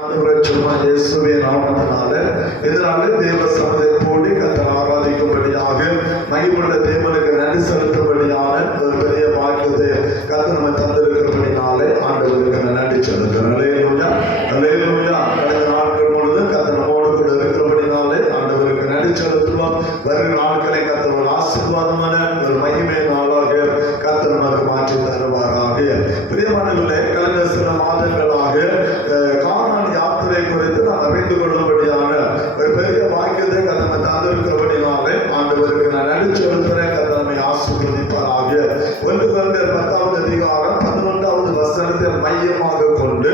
இயேசுவின் நாமத்தினால இதனால தேவ சபையை கூடி கர்த்தரை ஆராதிக்கும்படியாக மகிமையுள்ள தேவனுக்கு நன்றி செலுத்தும்படியான ஒரு பெரிய பாக்கியத்தை கர்த்தர் நம்ம தந்திருக்கிறபடினாலே ஆண்டவருக்கு நன்றி செலுத்துகிறேன். அல்லேலூயா அல்லேலூயா. கடந்த நாட்கள் முழுவதும் கர்த்தர் நம்மோடு கூட இருக்கிறபடினாலே ஆண்டவருக்கு நன்றி செலுத்துவோம். வருகிற நாட்களை கர்த்தர் ஒரு ஆசீர்வாதமான ஒரு மகிமை நாளாக கர்த்தர் நமக்கு மாற்றி தருவாராக. பிரியமானவர்களே, கடந்த சில மாதங்களாக கானான் யாத்திரை குறித்து நாம் அறிந்து கொள்ளும்படியான ஒரு பெரிய வாக்கியத்தை கர்த்தர் தந்திருக்கிறபடினாலே ஆண்டவருக்கு நான் நன்றி செலுத்துகிறேன். கர்த்தர் நம்மை ஆசீர்வதிப்பாராக. 1 கொரிந்தியர் 10வது அதிகாரம் 11வது வசனத்தை மையமாக கொண்டு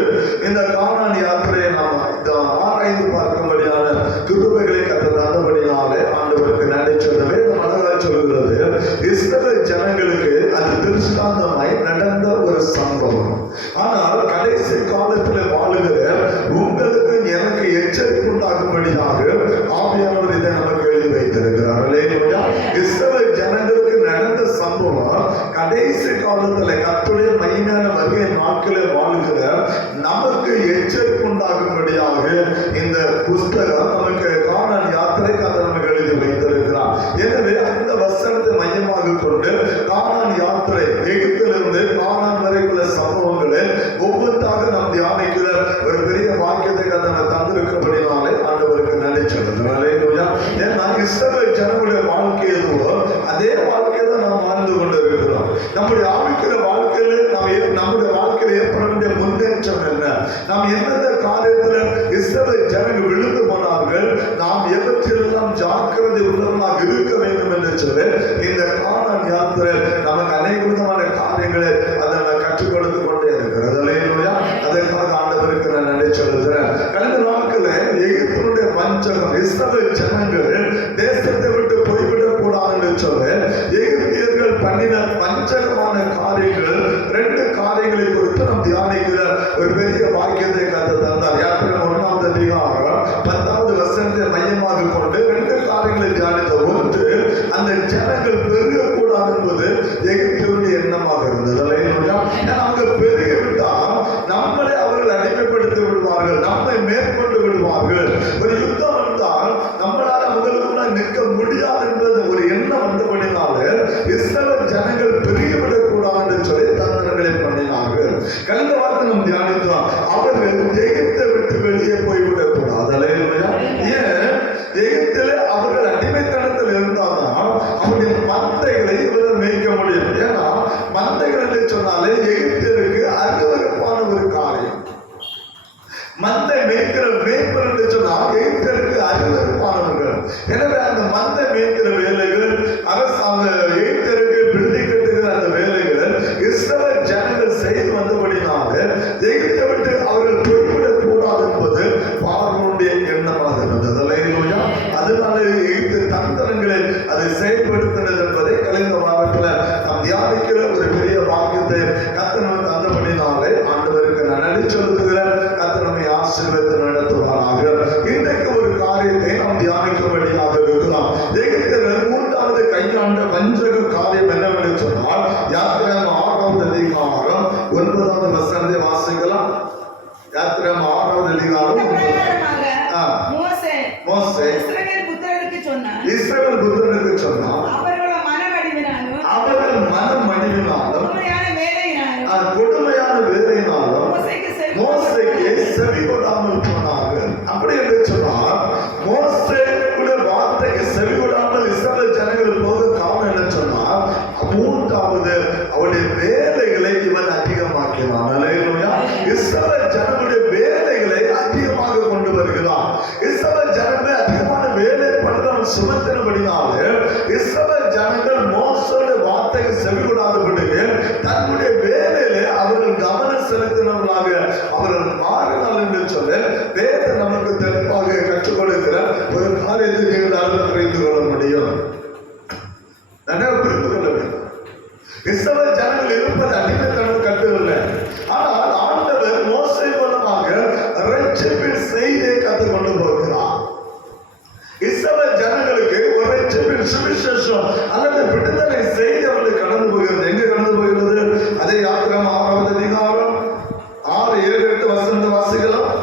இந்த கானான் யாத்திரையை நாம் ஆராய்ந்து பார்க்கும்படியான கிருபைகளை கர்த்தர் தந்தபடினாலே ஆண்டவருக்கு நன்றி செலுத்தவே அழகாக சொல்கிறது. இஸ்ரவேல் ஜனங்களுக்கு அது திருஷ்டாந்தமாய் நடந்த ஒரு சம்பவம். ஆனால் கடைசி காலத்தில் வாழுகிற உங்களுக்கு எனக்கு எச்சரிக்கை உண்டாகும்படியாக ஆவியானவர் இதை நமக்கு எழுதி வைத்திருக்கிறார். அல்லேலூயா. இஸ்ரவேல் ஜனங்களுக்கு நடந்த சம்பவம் கடைசி காலத்தில் கர்த்தருடைய மகிமையான வருகை நாட்களில் வாழுகிற நமக்கு எச்சரிக்கை உண்டாகும்படியாக இந்த புஸ்தகம் நமக்கு கானான் யாத்திரை கதை நமக்கு எழுதி வைத்திருக்கிறார். எனவே அந்த வசனத்தை மையமாக கொண்டு கானான் யாத்திரை எகிப்திலிருந்து கானான் வரைக்குள்ள சம்பவங்களை ஒவ்வொன்றாக நாம் தியானிக்கிற ஒரு பெரிய வாக்கியத்தை கர்த்தர் தந்திருக்கிறபடினாலே ஆண்டவருக்கு நன்றி செலுத்துகிறேன். அல்லேலூயா. ஏன்னா இஸ்ரவேல் ஜனங்களுடைய வாழ்க்கை எதுவோ அதே வாழ்க்கையை தான் நாம் வாழ்ந்து கொண்டு இருக்கிறோம். நம்முடைய ஆவிக்கிற வாழ்க்கையில நம்முடைய வாழ்க்கையில் ஏற்பட வேண்டிய முன்னேற்றம் என்ன? நாம் எந்தெந்த காரியத்தில் இஸ்ரவேல் ஜனங்கள் விழுந்து போனார்கள், நாம் எவற்றிலெல்லாம் ஜாக்கிரதை உள்ளவர்களாக இருக்க வேண்டும் என்று சொல்லி இந்த கானான் யாத்திரை நமக்கு அநேக விதமான காரியங்களை அதை கற்றுக் கொடுத்து கொண்டே இருக்கிறது. அல்லேலூயா. அதற்காக ஆண்டவருக்கு நான் நன்றி செலுத்துகிறேன். கடந்த நாட்களில் எகிப்தினுடைய வஞ்சகம் இஸ்ரவேல் ஜனங்கள் தேசத்தை விட்டு போய்விடக் கூடாது என்று சொல்லி எகிப்தியர்கள் பண்ணின வஞ்சகமான காரியங்கள் 2 காரியங்களை குறித்து நாம் தியானிக்கிற ஒரு பெரிய வாக்கியத்தை கர்த்தர் தந்தார். யாத்திரை 1வது அதிகாரம் 10வது வசனத்தை மையமாக கொண்டு 2 காரியங்களை தியானித்த. ஒன்று, அந்த ஜனங்கள் பெருகக்கூடாது என்பது எகிப்தியருடைய எண்ணமாக இருந்தது. அல்லேலூயா. அவங்க பெருகிவிட்டால் நம்மளை அவர்கள் அடிமைப்படுத்தி விடுவார்கள், நம்மை மேற்கொண்டு விடுவார்கள். ஒரு யுத்தம் வந்தால் நம்மளால முதலுக்கு நிற்க முடியாது என்பது ஒரு எண்ணம் வந்தபடினால இஸ்ரவேல் ஜனங்கள் பெருகிவிடக் கூடாது என்று சொல்லி தந்திரங்களை பண்ணினார்கள். கடந்த வாரத்தை நாம் தியானித்தோம். அவர்கள் எகிப்தை விட்டு வெளியே போய்விடக் கூடாது. அல்லேலூயா. ஏன்? எகிப்திலே அவர்கள் அடிமைத்தனத்தில் இருந்தால்தான் அவருடைய மந்தைகளை இவர்கள் மேய்க்க முடியும். ஏன்னா மந்தைகள் என்று சொன்னாலே எகிப்தியருக்கு அருவருப்பான ஒரு காரியம். மந்தை மேய்க்கிற மேய்ப்பர் என்று சொன்னால் எகிப்தியருக்கு அருவருப்பானவர்கள். எனவே அந்த மந்தை மேய்க்கிற வேலைகள், அரசாங்க எகிப்தியருக்கு பில்டிங் கட்டுகிற அந்த வேலைகள் இஸ்ரவேல் ஜனங்கள் செய்து வந்தபடினால எகிப்தை விட்டு அவர்கள் போய்விடக் கூடாது என்பது பார்வோனுடைய எண்ணமாக இருந்தது. அல்லேலூயா. அதனால எகிப்து தந்திரங்களை அதை செயல்படுத்தினது என்பதை கலைந்த வாரத்தில் நாம் தியானிக்கிற ஒரு பெரிய வாக்கியத்தை கர்த்தர் நமக்கு தந்தபடினாலே ஆண்டவருக்கு நான் நன்றி செலுத்துகிறேன். கர்த்தர் நம்மை ஆசீர்வதித்து நடத்துவாராக. இன்றைக்கு ஒரு காரியத்தை நாம் தியானிக்கும்படியாக இருக்கலாம். எகிப்தியர்கள் 3வது கையாண்ட வஞ்சக காரியம் என்னவென்று சொன்னால் யாத்திரை 6வது அதிகாரம் 9வது வசனத்தை வாசிக்கலாம். யாத்திரை 6வது அதிகாரம் மோசே இஸ்ரவேல் புத்திரனுக்கு சொன்னார், அவர்கள் மனம் மடிவினாலும் கொடுமையான வேலையினாலும் மோசேக்கு செவி கொடாமல் போனார்கள். அப்படி என்று சொன்னால் மோசேயுடைய வார்த்தைக்கு செவி கொடாமல் இஸ்ரவேல் ஜனங்கள் போக காரணம் என்று சொன்னால் 3வது அவருடைய வேலைகளை இவன் அதிகமாக்கினான். அல்லேலூயா. இஸ்ரவேல் ஜனங்களுடைய வேலைகளை அதிகமாக கொண்டு வருகிறான். இஸ்ரவேல் ஜனங்கள் அதிகமான வேலை பண்றவன் சுமத்தினபடினாலே இஸ்ரவேல் ஜனங்கள் மோசேயுடைய வார்த்தைக்கு செவி கொடாதபடிக்கு தன்னுடைய வேலையிலே அவர்கள் கவனம் செலுத்தினவர்களாக அவர்கள் மாறினார் என்று சொல்ல வேதம் நமக்கு தெளிவாக கற்றுக் கொடுக்கிற ஒரு காரியத்தை நீங்கள் புரிந்து கொள்ள முடியும். புரிந்து கொள்ள வேண்டும். இஸ்ரவேல் ஜனங்கள் இருப்பது அடிமைத்தனம் கட்டவில்லை. ஆனால் ஆண்டவர் மோசே மூலமாக இரட்சிப்பின் செய்தியை கற்றுக் கொண்டு போகிறார். இஸ்ரவேல் ஜனங்களுக்கு ஒரு இரட்சிப்பின் சுவிசேஷம் அல்லது விடுதலை செய்தி அவர்களுக்கு கடந்து போகிறது. எங்க கடந்து போகிறது? அதை யாத்திரை 6வது அதிகாரம் 6, 7, 8 வசனத்தை வாசிக்கலாம்.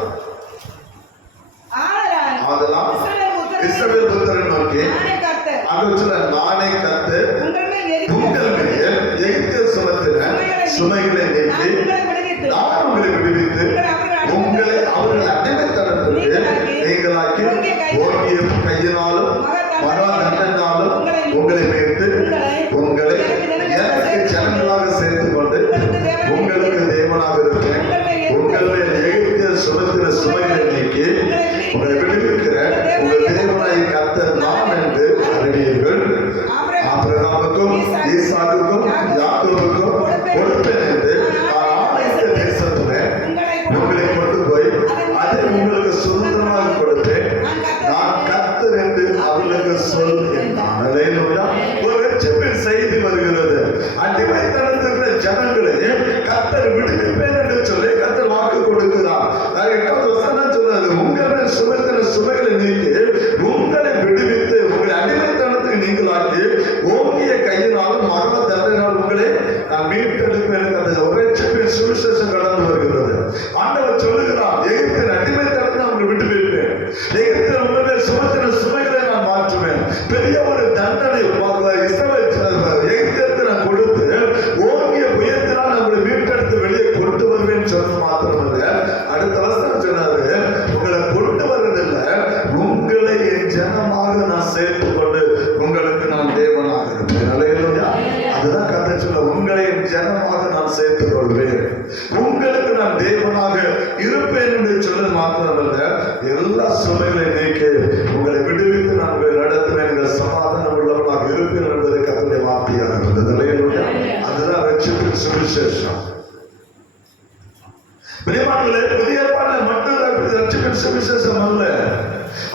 சுமக்கிற சுமைகளை நீக்கி உங்களை விடுவிக்கிற உங்கள் தேவனாய் கர்த்தர் நான் என்று அறிவீர்கள். ஆபிரகாமுக்கும் ஈசாக்குக்கும் யாக்கோபுக்கும் கொடுப்பேன் என்று ஆணையிட்ட தேசத்திலே உங்களை கொண்டு போய் அதை உங்களுக்கு சுதந்திரமாக கொடுப்பேன். நான் கர்த்தர் என்று அவர்களுக்கு சொல் என்றான். அல்லேலூயா. ஒரு ரட்சிப்பின் செய்தி வருகிறது. அடிமைத்தனத்திற்குரிய ஜனங்களை கர்த்தர் விடுவிப்பேன் என்று சொல்லி கர்த்தர் வாக்கு கொடுக்கிறார். சொன்னது உங்களை சுமத்தின சுமைகளை நீக்கி உங்களை விடுவித்து உங்களை அடிமைத்தனத்துக்கு நீங்களாக்கி ஓங்கிய கையினாலும் மரண தண்டனையால் உங்களை நான் மீட்டெடுப்பேன். அந்த ஒரு ரட்சிப்பின் சுவிசேஷம் கடந்து வருகிறது. ஆண்டவர் சொல்லுகிறார், எகிப்தின் அடிமைத்தனத்தை நான் விடுவிப்பேன். எகிப்தில் உங்களை சுமத்தின சுமைகளை நான் மாற்றுவேன். பெரிய ஒரு தண்டனை எகிப்திற்கு நான் கொடுத்து ஓங்கிய புயத்தினால் நம்மளை மீட்டெடுத்து வெளியே கொண்டு வருவேன் சொன்ன மாத்திரமல்ல, அடுத்த வருஷம் சொன்னாரு, உங்களை கொண்டு வர்றதில்லை, உங்களை என் ஜனமாக நான் சேர்த்துக் கொண்டு உங்களுக்கு நான் தேவனாக இருப்பேன். அல்லேலூயா. அதுதான் கர்த்தர் சொல்ல, உங்களை என் ஜனமாக நான் சேர்த்துக் கொள்வேன், உங்களுக்கு நான் தேவனாக இருப்பேன் என்று சொல்ல மாத்திரமல்ல, எல்லா சுமைகளை நீக்கி உங்களை விடுவித்து நான் உங்களை நடத்துவேன், எங்கள் சமாதானம் உள்ளவர்களாக இருப்பேன் என்பது கர்த்தருடைய வார்த்தையாக இருந்தது. அல்லேலூயா. அதுதான் ரட்சிப்பின் சுவிசேஷம். பிரியமானவர்களே, புதிய ஏற்பாட்டில் மட்டும் ரட்சிப்பின் சுவிசேஷம் அல்ல,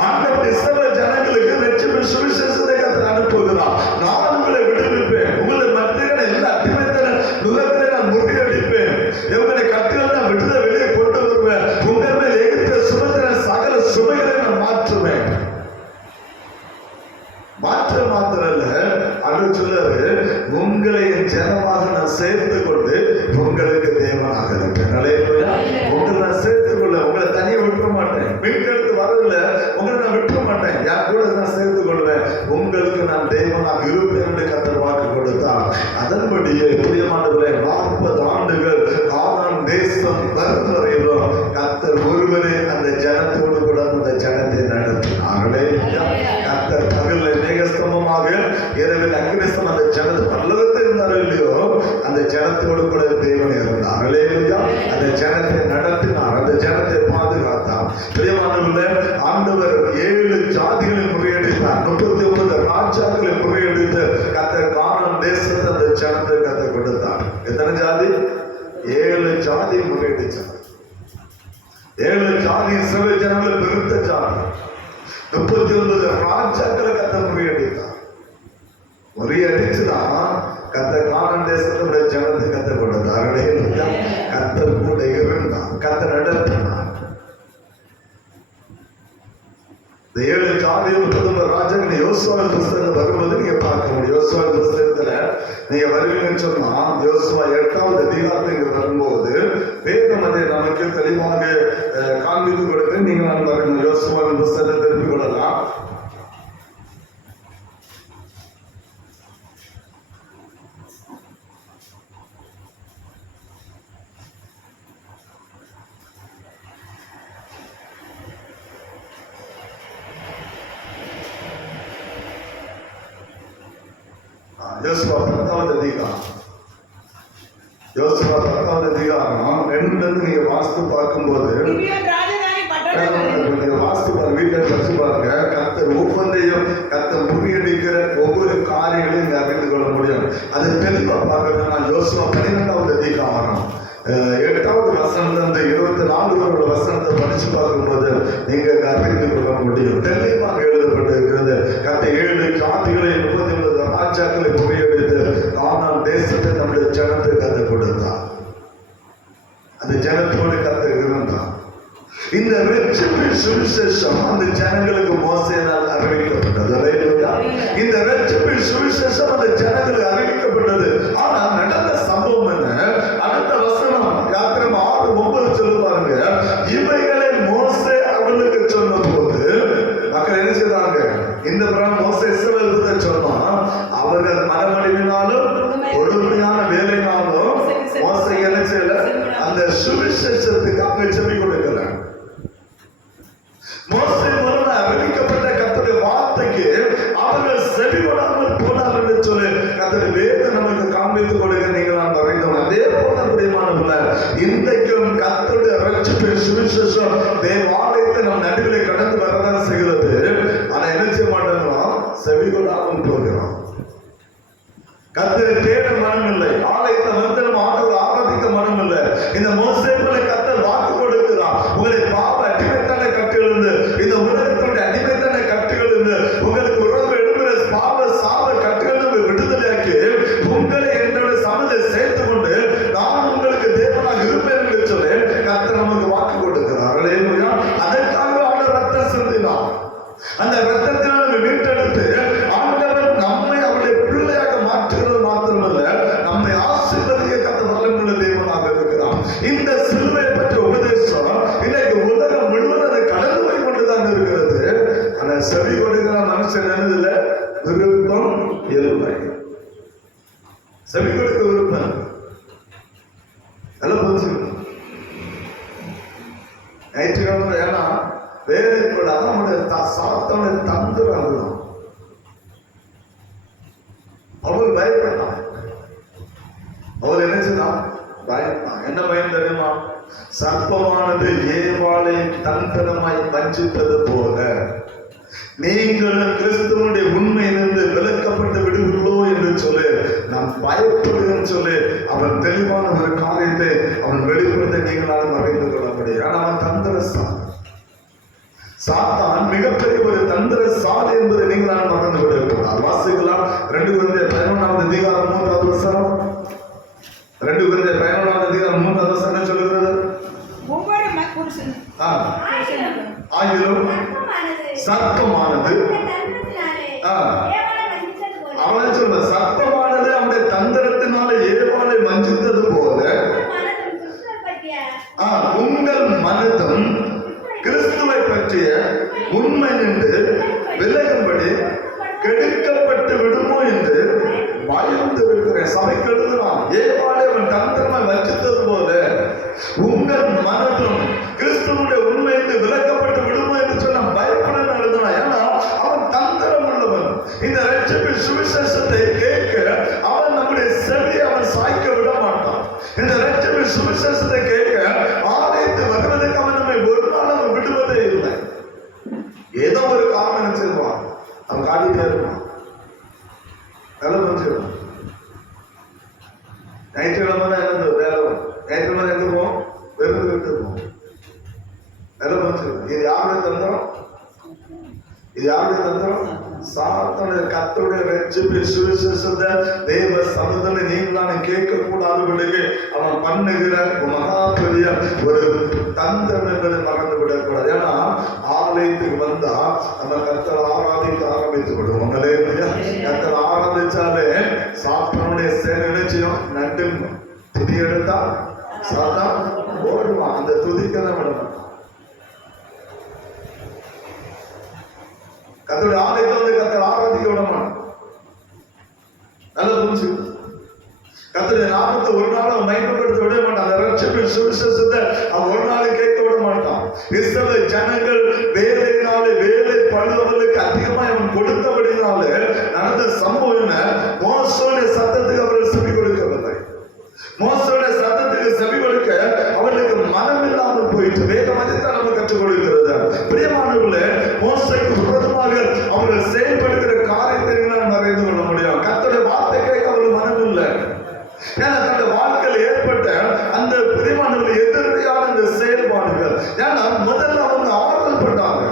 ஆண்டவர் இஸ்ரவேல் ஜனங்களுக்கு ரட்சிப்பின் சுவிசேஷத்தை கர்த்தர் அனுப்புகிறார். நான் உங்களை விடுவிப்பேன், உங்களை மத்தியில் எல்லா அடிமைத்தன நுகத்தை நான் முறியடிப்பேன், உங்களை கட்டில் நான் விடுதலை வெளியே கொண்டு வருவேன், உங்கள் மேல் எகிப்திய சுமத்தின சகல சுமைகளை நான் மாற்றுவேன். மாத்திரல்ல, அது சொல்லாரு, உங்களை என் ஜனமாக நான் சேர்த்துக் கொண்டு உங்களுக்கு தேவனாக இருப்பேன். அல்லேலூயா. உங்களை நான் சேர்த்துக் கொள்ள, உங்களை தனியே விட்டுற மாட்டேன், மீட்டெடுத்து வரதில்ல, உங்களை நான் விட்டுற மாட்டேன், யார் கூட நான் சேர்த்துக் கொள்வேன், உங்களுக்கு நான் தேவனாக இருப்பேன் என்று கர்த்தர் வாக்கு கொடுத்தார். அதன்படியே பிரியமானவர்களே, 40 ஆண்டுகள் கானான் தேசம் வரும் வரையிலும் கர்த்தர் ஒருவரே அந்த ஜனத்தோடு கூட அந்த ஜனத்தை நடத்தினார். அல்லேலூயா. கர்த்தர் பகலில் மேகஸ்தம்பமாக இரவில் அக்னிஸ்தம்பம் அந்த ஜனத்து பரலோகத்தில் இருந்தாரோ இல்லையோ, அந்த ஜனத்தோடு கூட தேவன் இருந்தார். அல்லேலூயா. அந்த ஜனத்தை நடத்தினார், அந்த ஜனத்தை பாதுகாத்தார். பிரியமானவர்களே, ஆண்டவர் 7 ஜாதிகளை முறியடித்தார், 39 ராஜாக்களை முறியடித்து கர்த்தர் கானான் தேசத்தை அந்த ஜனத்தை கர்த்தர் கொடுத்தார். எத்தனை ஜாதி? 7 ஜாதி முறியடிச்சார். 7 ஜாதி இஸ்ரவேல் ஜனங்கள் பெருத்த ஜாதி. 39 ராஜாக்களை கர்த்தர் முறியடித்தார். முறியடிச்சுதான் கர்த்தர் கானான் தேசத்துடைய ஜனத்தை கர்த்தர் கொடுத்தார். அல்லேலூயா. கர்த்தர் கூட இருந்தார், கர்த்தர் நடத்தினார். 7 ஜாதியும் 39 ராஜாக்கள் யோசுவாவின் புஸ்தகத்தில் வரும்போது நீங்க பார்க்க முடியும். யோசுவாவின் புஸ்தகத்துல நீங்க வருவீங்கன்னு சொன்னா, யோசுவா 8வது அதிகாரத்தில் இங்க வரும்போது வேதம் அதை நமக்கு தெளிவாக காண்பித்து கொடுத்து நீங்க நான் வரணும். யோசுவாவின் புஸ்தகத்தை திருப்பிக் கொள்ளலாம். யோசுவா 10வது அதிகாரம், யோசுவா 10வது அதிகாரம் 2 நீங்க வாஸ்து பார்க்கும்போது வாஸ்து வீட்டை வச்சு பாருங்க. கர்த்தர் ஒவ்வொன்றையும் கர்த்தர் முறியடிக்கிற ஒவ்வொரு காரியங்களையும் நீங்க அறிந்து கொள்ள முடியும். அது தெளிவா பார்க்கணும். நான் யோசுவா 12வது அதிகாரம் 8வது வசனத்திலிருந்து 24 வரை வசனத்தை படிச்சு பார்க்கும்போது நீங்க அறிந்து கொள்ள முடியும். தெளிவாக எழுதப்பட்டிருக்கிறது. கர்த்தர் 7 ஜாதிகளை 39 ராஜாக்களை முறியடித்து கானான் தேசத்தை நம்முடைய ஜனத்துக்கு கர்த்தர் கொடுத்தார். அந்த ஜனத்தோடு கர்த்தர் இருந்தார். இந்த ரட்சிப்பின் சுவிசேஷம் அந்த ஜனங்களுக்கு மோசேயால் அறிவிக்கப்பட்டது. அல்லேலூயா. இந்த ரட்சிப்பின் சுவிசேஷம் அந்த ஜனங்களுக்கு அறிவிக்கப்பட்டது. ஆனா நடந்த சம்பவம் என்ன? அடுத்த வசனம் யாத்திரை 6:9 சொல்லுவாங்க, இவைகளை மோசே அவர்களுக்கு சொன்ன போது மக்கள் என்ன செய்தாங்க? இந்த மோசே இஸ்ரவேலுக்கு சொன்னா, அவர்கள் மனமடிவினாலும் கொடுமையான வேலைனாலும் மோசே என்ன செய்யல? அந்த சுவிசேஷத்துக்கு அவங்க செவி கொடுக்கல. மோசே மூலமா அறிவிக்கப்பட்ட கர்த்தருடைய வார்த்தைக்கு அவர்கள் செவி கொடாமல் போனார்கள் என்று சொல்லி கர்த்தர் வேதம் நமக்கு காண்பித்துக் கொடுக்க நீங்கள் தேவாலயத்தை நம் நடுவில் கடந்து வரதான் செய்கிறது. ஆனா என்ன செய்ய மாட்டேங்கிறோம், செவிகொடாமல் போகிறோம். கர்த்தரை தேட மனம் இல்லை, ஆலயத்தை வந்து நம்ம ஆண்டவரை ஆராதிக்க மனம் இல்லை. இந்த மோசேக்களை கர்த்தர் வாக்கு கொடுக்கிறார், உங்களை பாவ அடிமைத்தன கட்டிலிருந்து, இந்த உலகத்தினுடைய அடிமைத்தன கட்டுகளிலிருந்து உங்களுக்கு உறவு எழுப்புகிற பாவ சாப கட்டுகளிலிருந்து விடுதலையாக்கி உங்களை என்னோட சமதை சேர்த்து கொண்டு நான் உங்களுக்கு தேவனாக இருப்பேன் என்று சொல்லி கர்த்தர் நமக்கு வாக்கு கொடுக்கிறார். அல்லேலூயா. அதற்காக அவர் ரத்தம் சிந்தினார். அந்த ரத்தத்தினால் நம்ம மீட்டெடுத்து ஆண்டவர் நம்மை அவருடைய பிள்ளையாக மாற்றுகிறது மாத்திரமல்ல, நம்மை ஆசீர்வதிக்க கர்த்தர் வல்லமையுள்ள தேவனாக இருக்கிறார். இந்த சிலுவையை பற்றிய உபதேசம் இன்னைக்கு உலகம் முழுவதும் அதை கடந்து போய் கொண்டுதான் இருக்கிறது. ஆனா செவி கொடுக்கிற மனுஷன் என்னதில்லை, விருப்பம் இல்லை. செவி கொடுக்க விருப்பம் எல்லாம் புரிஞ்சுக்கணும். ஞாயிற்றுக்கிழமை ஏன்னா வேலை கூட அதனுடைய சாத்தனுடைய தந்திரம் அதுதான். அவள் பயப்பட்டான். அவள் என்ன செய்தான், பயந்தான். என்ன பயம் தெரியுமா, சர்ப்பமானது ஏவாளை தந்திரமாய் வஞ்சித்தது போல நீங்களும் கிறிஸ்துவனுடைய உண்மையிலிருந்து விலக்கப்பட்டு விடுவீர்களோ என்று சொல்லி நாம் பயப்படுகிறேன் சொல்லி அவன் தெளிவான ஒரு காரியத்தை அவன் வெளிப்படுத்த நீங்களாலும் மறைந்து கொள்ள முடியும். ஆனால் அவன் தந்திரஸ்தான். சாத்தான் மிகப்பெரிய ஒரு தந்திரசாலி என்பதை நீங்களால் மறந்து விடக்கூடாது. வாசிக்கலாம் 2 கொரிந்தியர் 11வது அதிகாரம் 3வது வசனம். 2 கொரிந்தியர் 11வது அதிகாரம் 3வது வசனம் சொல்லுகிறது, ஆகிலும் சர்ப்பமானது அவனை சொல்ற சர்ப்பமானது அவனுடைய தந்திரத்தினால ஏவாளை வஞ்சித்தது போல உங்கள் மனதும் கிறிஸ்துவை பற்றிய உண்மை நின்று விலகும்படி கெடுக்கப்பட்டு விடுமோ என்று பயந்து இருக்கிறேன். சபைக்கு எழுதுறான், ஏவாளை அவன் தந்திரமாய் வஞ்சித்தது போல உங்கள் மனதும் கிறிஸ்துவனுடைய உண்மை என்று விலக்கப்பட்டு விடுமோ என்று சொன்ன பயப்பட எழுதுறான். ஏன்னா அவன் தந்திரம் உள்ளவன். இந்த ரட்சிப்பின் சுவிசேஷத்தை கேட்க அவன் நம்முடைய செவியை அவன் சாய்க்க விட மாட்டான். இந்த ரட்சிப்பின் சுவிசேஷத்தை கேட்க ஆலயத்து வருவதற்கு அவன் நம்மை ஒரு நாள் அவன் விடுவதே இல்லை. ஏதோ ஒரு காரணம் நினைச்சிருப்பான், அவன் காட்டிட்டே இருப்பான். வேலை புரிஞ்சுக்கணும். ஞாயிற்றுக்கிழமை தான் என்னது வேலை, ஞாயிற்றுக்கிழமை எங்க போவோம், வெறும் விட்டு போவோம். வேலை புரிஞ்சுக்கணும். இது யாருடைய தந்திரம், இது யாருடைய தந்திரம், சாத்தானுடைய. கர்த்தருடைய ரட்சிப்பின் சுவிசேஷத்தை தேவ சமூகத்துல நீங்களாம் கேட்க கூடாதபடிக்கு அவன் பண்ணுகிற மகா பெரிய ஒரு தந்திரம் என்பதை மறந்து விடக்கூடாது. ஏன்னா ஆலயத்துக்கு வந்தா நம்ம கர்த்தரை ஆராதிக்க ஆரம்பித்து விடுவோம். கர்த்தரை ஆராதிச்சாலே சாத்தானுடைய சேனை நிச்சயம் நடுங்கும். துதி எடுத்தா சாத்தான் ஓடுவான். அந்த துதிக்கதான் விடணும். கர்த்தருடைய ஆலயத்தை வந்து கர்த்தரை ஆராதிக்க விட மாட்டான். நல்லா புரிஞ்சுக்கணும். கர்த்தருடைய நாமத்தை ஒரு நாள் அவன் மகிமைப்படுத்த விட மாட்டான். அந்த ரட்சிப்பின் சுவிசேஷத்தை அவன் ஒரு நாள் கேட்க விட மாட்டான். இஸ்ரவேல் ஜனங்கள் வேலையினாலே வேலை பழு அவர்களுக்கு அதிகமாக அவன் கொடுத்தபடினாலே நடந்த சம்பவம் என்ன, மோசோடைய சத்தத்துக்கு அவர்கள் செவி கொடுக்கவில்லை. மோசோடைய சத்தத்துக்கு செவி கொடுக்க அவர்களுக்கு மனம் இல்லாமல் போயிட்டு வேதம் அதைத்தான் நம்ம கற்றுக் கொடுக்கிறது. பிரியமானவர்களே, மோசைக்கு விரோதமாக அவர்கள் செயல்படுகிற காரியத்தை நான் மறைந்து கொள்ள முடியும். கர்த்தருடைய வார்த்தை கேட்க அவர்கள் மனம் இல்லை. ஏன்னா தன்னுடைய வாழ்க்கையில் ஏற்பட்ட அந்த பிரியமானவர்கள் எதிர்மையான இந்த செயல்பாடுகள். ஏன்னா முதல்ல அவங்க ஆறுதல் பட்டாங்க.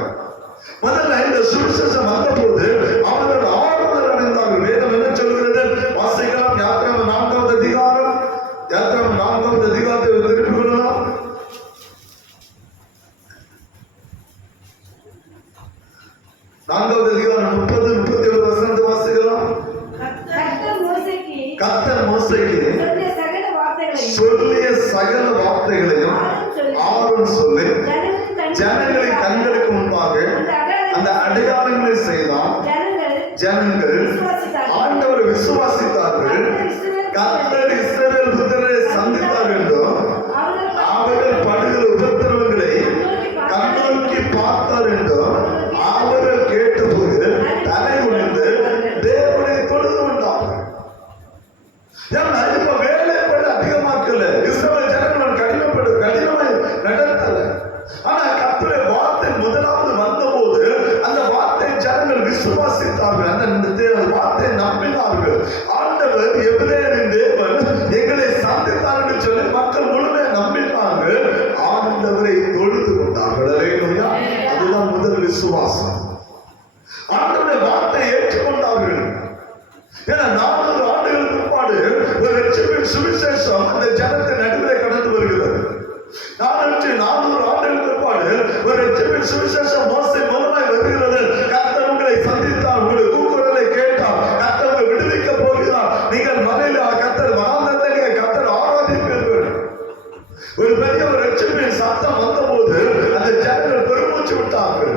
முதல்ல இந்த சுவிசேஷம் வந்த போது அவர்கள் ஆறுதல் அடைந்தார்கள். வேதம் என்ன சொல்கிறது, வாசிக்கலாம். யாத்திராகமம் 4வது அதிகாரம், யாத்திராகமம் 4வது அதிகாரத்தை திருப்பி கொள்ளலாம். நான்காவது அதிகாரம் 30-37 வசனத்தை வாசிக்கலாம். கர்த்தர் மோசேக்கு சொல்லிய சகல வார்த்தைகளையும் ஆரோன் சொல்லி ஜனங்களின் கண்களுக்கு முன்பாக அந்த அடையாளங்களை செய்தான். ஜனங்கள் ஆண்டவரை விசுவாசித்தார்கள். கர்த்தர் இஸ்ரவேல் புத்திரரை சந்தித்தார் என்றும் அவர்கள் படுகிற உபத்திரவங்களை கண்ணோக்கி பார்த்தார் என்றும் அவர்கள் கேட்டபோது தலை குனிந்து தேவனை தொழுது கொண்டார்கள். ஏன்னா இப்ப வேலைப்பாடு அதிகமாக்கல, இஸ்ரவேல் ஜனங்கள் கடினமாய் நடத்தல. ஆனா கர்த்தரை விசுவாசித்தார்கள், அந்த வார்த்தையை நம்பினார்கள். ஆண்டவர் எபிரேயரின் தேவன் எங்களை சந்தித்தார் என்று சொல்லி மக்கள் முழுமையாக நம்பினார்கள். ஆண்டவரை தொழுது கொண்டார்கள். அல்லேலூயா. அதுதான் முதல் விசுவாசம். ஆண்டவருடைய வார்த்தையை ஏற்றுக்கொண்டார்கள். ஏன்னா 400 ஆண்டுகளுக்கு பிற்பாடு ஒரு ரட்சிப்பின் சுவிசேஷம் அந்த ஜனத்தின் நடுவே கடந்து வருகிறது. 400 ஆண்டுகளுக்கு பிற்பாடு ஒரு ரட்சிப்பின் சுவிசேஷம் மோசே மூலமாய் வருகிறது. கர்த்தர் உங்களை சந்தித்தார், உங்களுடைய கூக்குரலை கேட்டார், கர்த்தர் உங்களை விடுவிக்க போகிறார். நீங்கள் மலையில கர்த்தர் வனாந்தரத்தை நீங்க கர்த்தர் ஆராதிப்பீர்கள். ஒரு பெரிய ஒரு ரட்சிப்பின் சத்தம் வந்தபோது அந்த ஜனங்கள் பெருமூச்சு விட்டார்கள்.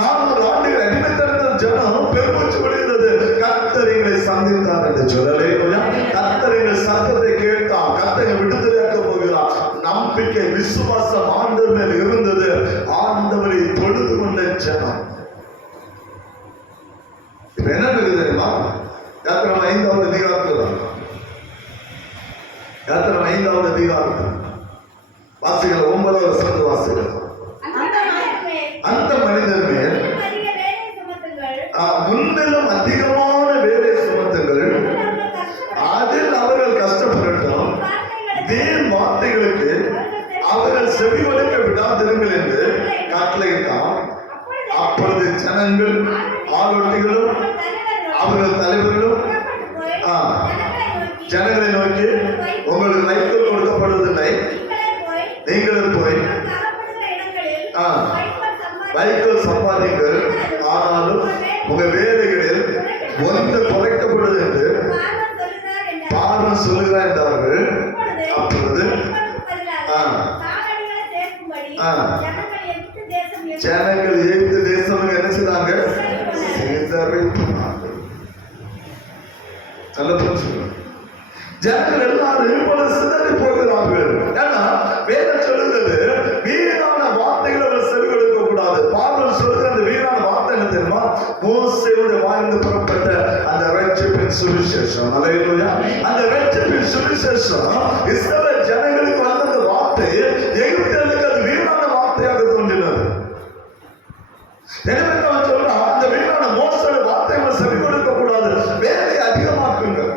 400 ஆண்டுகள் அடிமைத்தனத்த ஜனம் பெருமூச்சு விடுகிறது. கர்த்தர் எங்களை சந்தித்தார் என்று சொல்லலே. கர்த்தர் எங்கள் சத்தத்தை கேட்டார், கர்த்தரை விடுதலையாக்க போகிறார். நம்பிக்கை விசுவாசம் ஆண்டவர் மேல் இருந்தது. ஆண்டவரை தொழுது கொண்ட ஜனம். இப்ப என்ன இருக்குது தெரியுமா? யாத்திரம் 5வது அதிகாரத்தில் வாசிகள் 9வது வசனத்தை வாசிகள். அந்த மனிதர் மேல் முன்னிலும் அதிகமான வேலை சுமத்துங்கள், அதில் அவர்கள் கஷ்டப்படட்டும், வீண் வார்த்தைகளுக்கு அவர்கள் செவி கொடுக்க விடாதிருங்கள் என்று கட்டளையிட்டான். அப்பொழுது ஜனங்கள் ஆளொட்டிகளும் அவர்கள் தலைவர்களும் ஜனங்களை நோக்கி, உங்களுக்கு வைக்கோல் கொடுக்கப்படுவதில்லை, நீங்களும் போய் வைக்கோல் சம்பாதிங்கள், ஆனாலும் உங்க வேலைகளில் ஒன்று குறைக்கப்படுவது என்று பார்வன் சொல்லுகிறார் என்றார்கள். அப்பொழுது ஜனங்கள் எகிப்து தேசம் என்ன செய்தாங்க? ஜனங்கள் எல்லாரும் இப்பொழுது சிதறி போகிறார்கள். ஏன்னா வேதம் சொல்லுகிறது, வீணான வார்த்தைகளை அவர் செவி கொடுக்க கூடாது. பார்வன் சொல்லுகிற அந்த வீணான வார்த்தை என்ன தெரியுமா? மோசேயுடைய வாயிலிருந்து புறப்பட்ட அந்த ரட்சிப்பின் சுவிசேஷம். அல்லேலூயா. அந்த ரட்சிப்பின் சுவிசேஷம் இஸ்ரவேல் ஜனங்களுக்கு வந்த அந்த வார்த்தை எகிப்தியர்களுக்கு அது வீணான வார்த்தையாக தோன்றினது. எனவே நான் சொல்றேன், அந்த வீணான மோசேயுடைய வார்த்தைகளை செவி கொடுக்க கூடாது. வேலை அதிகமாக்குங்கள்.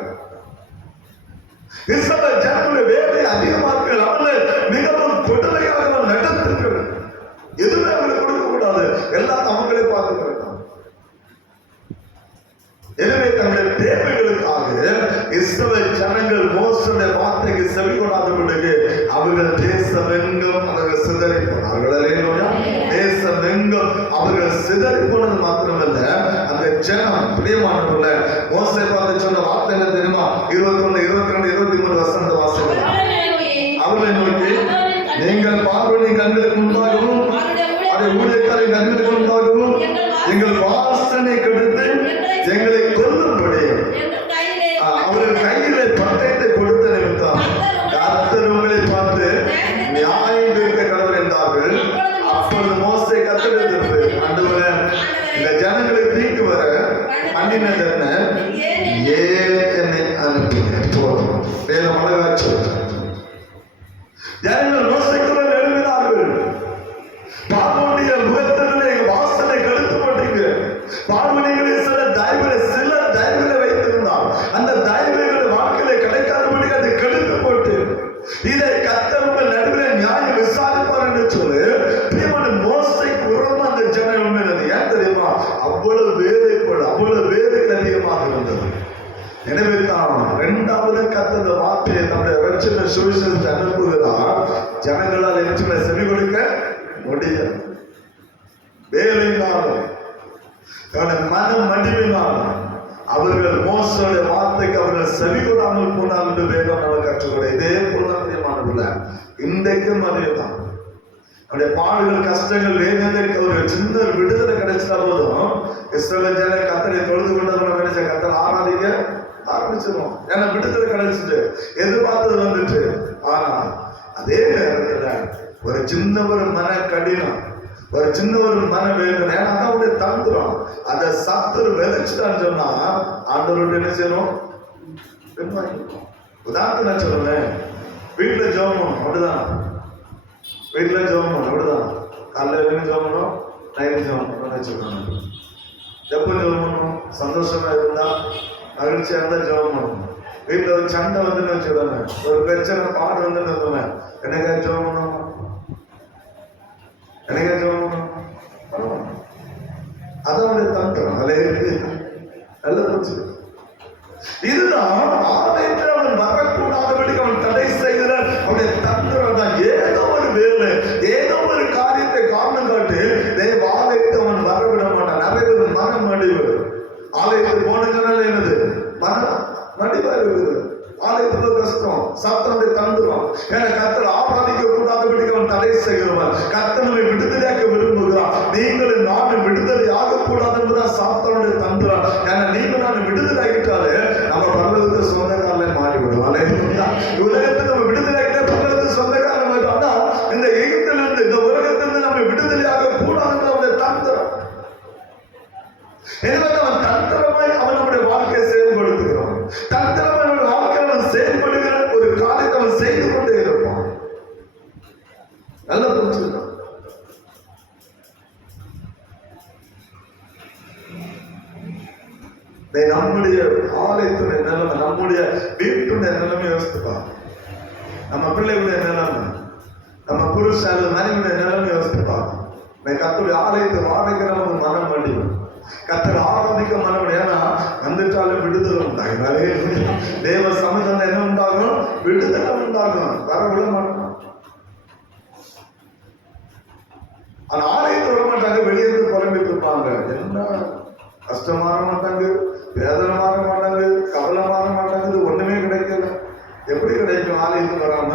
இஸ்ரவேல் ஜனங்களுடைய வேலை அதிகமாக்குங்கள். அவர்களை மிகவும் கொடுமையாக நடத்துங்கள். எதுவுமே அவர்களுக்கு கொடுக்க கூடாது. எல்லாம் அவங்களே பார்த்துக்கிறாங்க. எனவே தங்களுடைய தேவைகளுக்காக இஸ்ரவேல் ஜனங்கள் மோசேயுடைய வார்த்தைக்கு செவி கொடாதபடிக்கு அவர்கள் தேசமெங்கும் அவர்கள் சிதறி போனார்கள். அல்லேலூயா. தேசமெங்கும் அவர்கள் சிதறி போனது மாத்திரமல்ல, அந்த ஜனம் பிரியமானவர்களே, மோசே பார்த்து சொன்ன வார்த்தை என்ன தெரியுமா? 21, 22, 23 வசனத்தை வாசிக்கலாம். அவர்களை நோக்கி, நீங்கள் பார்வனின் கண்களுக்கு முன்பாகவும் ஊழியக்காரின் கண்களுக்கு முன்பாகவும் எங்கள் வாசனை கெடுத்து எங்களை கொல்லும்படி அவர்கள் கையிலே பட்டயத்தை கொடுத்த நிமித்தம் கர்த்தர் உங்களை பார்த்து நியாயம் தீர்க்க கடவுள் என்றார்கள். அப்பொழுது மோசே கர்த்தரிடத்திற்கு, ஆண்டவரே, இந்த ஜனங்களுக்கு தீங்கு வர பண்ணினது என்ன? ஏன் என்னை அனுப்பினீர்? போதும். வேதம் அழகா சொல்றார். ஜனங்கள் மோசேக்குள்ள எழுப்பினார்கள். பார்வனுடைய முகத்திலே வாசனை கெடுத்து போட்டீங்க. பார்வனிகளை சில தயவுகளை வைத்திருந்தார். அந்த தயவுகளை வாழ்க்கையில கிடைக்காதபடி அதை கெடுத்து போட்டு இதை கர்த்தர் உங்கள் நடுவில் நியாயம் விசாரிப்பார் என்று சொல்லி பிரியமான மோசேக்கு உரமா அந்த ஜனம் உண்மையினது. ஏன் தெரியுமா? அவ்வளவு வேலைகள் அதிகமாக இருந்தது. எனவே தான் 2வது கர்த்தர் வார்த்தையை நம்முடைய ரட்சண சுவிசேஷத்தை அனுப்புகிறார். ஜனங்களால் என்ன செவி கொடுக்க முடியாது. வேலையினாலும் மனம் மடிவினாலும் அவர்கள் மோசோடைய வார்த்தைக்கு அவர்கள் செவி கொடாமல் போனால் என்று வேதம் நம்ம கற்றுக்கொள்ள. இதே போல இன்றைக்கும் அதே தான். அவருடைய பாடுகள், கஷ்டங்கள், வேதனைக்கு ஒரு சின்ன விடுதலை கிடைச்சா போதும் இஸ்ரவேல் ஜன கர்த்தரை தொழுது கொண்டவங்க நினைச்ச கர்த்தரை ஆராதிக்க ஆரம்பிச்சிடும். ஏன்னா விடுதலை கிடைச்சிட்டு எதிர்பார்த்தது வந்துட்டு. ஆனா அதே நேரத்துல ஒரு சின்ன ஒரு மன கடினம், ஒரு சின்ன ஒரு மன வேதனை, அதோட தந்துரும். அந்த சத்துரு விதைச்சுட்டான்னு சொன்னா ஆண்டவரோட என்ன செய்யணும்? உதாரணத்தை நான் சொல்லுவேன். வீட்டுல ஜெபம் அப்படிதான். வீட்டுல ஜெபம் அப்படிதான். காலையில ஜெபம், நைட்டு ஜெபம் சொல்றாங்க. எப்போ ஜெபம் பண்ணணும்? சந்தோஷமா இருந்தா, மகிழ்ச்சியா இருந்தா ஜெபம் பண்ணணும். வீட்டுல ஒரு சண்டை வந்துன்னு வச்சுடுவாங்க, ஒரு பிரச்சனை பாடு வந்துன்னு வச்சுடுவேன், என்னைக்கா ஜெபம் பண்ணணும்? என்னைக்கா ஜெபம் பண்ணணும்? அதனுடைய தந்திரம் நல்ல புரிச்சு. இதுதான் ஆலயத்தில் அவன் வரக்கூடாதபடி அவன் தடை செய்கிற அவனுடைய தந்திரம் தான். ஏதோ ஒரு வேலை, ஏதோ ஒரு காரியத்தை காரணம் காட்டு ஆலயத்தை அவன் வரவிட மாட்டான். நிறைய பேர் மனம் மடிவு. ஆலயத்துக்கு போனதுனால என்னது? மடிவா இருக்குது. ஆலயத்துக்கு கஷ்டம், சத்தனுடைய தந்திரம். ஏன்னா கர்த்தர் ஆராதிக்க கூடாதபடி அவன் தடை செய்கிறவன். கர்த்தர் நம்மை விடுதலையாக்க விரும்புகிறான். நீங்களும் நானும் விடுதலை ஆகக்கூடாது என்பதுதான் சாத்தானுடைய தந்திரம். ஏன்னா நீங்க நான் விடுதலை ஆகிட்டாலே நம்ம பரலோகத்துக்கு சொந்தக்காரன் மாறிவிடும். உலகத்துக்கு நம்ம விடுதலை ஆகிட்டே பரலோகத்துக்கு சொந்தக்காரன் மாறிடும். ஆனா இந்த எகிப்திலிருந்து, இந்த உலகத்திலிருந்து நம்ம விடுதலையாக கூடாதுன்ற அவனுடைய தந்திரம். எனவே அவன் தந்திரமாய் அவன் நம்முடைய வாழ்க்கையை செயல்படுத்துகிறான். தந்திரமாய் நம்முடைய வாழ்க்கையில் அவன் செயல்படுகிற ஒரு காரியத்தை அவன் செய்து கொண்டே இருப்பான். நல்லா புரிஞ்சுக்கலாம். நம்முடைய ஆலயத்துடைய நிலைமை, நம்முடைய வீட்டுடைய நிலைமை யோசித்துப்பாங்க. நம்ம பிள்ளைகளுடைய நிலைமை, நம்ம புருஷ அல்லது மனைவியுடைய நிலைமை யோசித்துப்பாங்க. கர்த்தருடைய ஆலயத்தை வாடகை நமக்கு மனம் பண்ணிடும். கர்த்தர் ஆராதிக்க மனம். ஏன்னா வந்துட்டாலும் விடுதலை உண்டாகும். தேவ சமூகம் என்ன உண்டாகும்? விடுதலை உண்டாகும். வர விட மாட்டோம். ஆனா ஆலயத்தை விட மாட்டாங்க, வெளியேந்து புறம்பிட்டு இருப்பாங்க. என்ன கஷ்டம் மாற மாட்டாங்க, வேதனை மாற மாட்டாங்க, கவலை மாற மாட்டாங்க. இது ஒண்ணுமே கிடைக்கல. எப்படி கிடைக்கும்? ஆலயத்துக்கு வராம,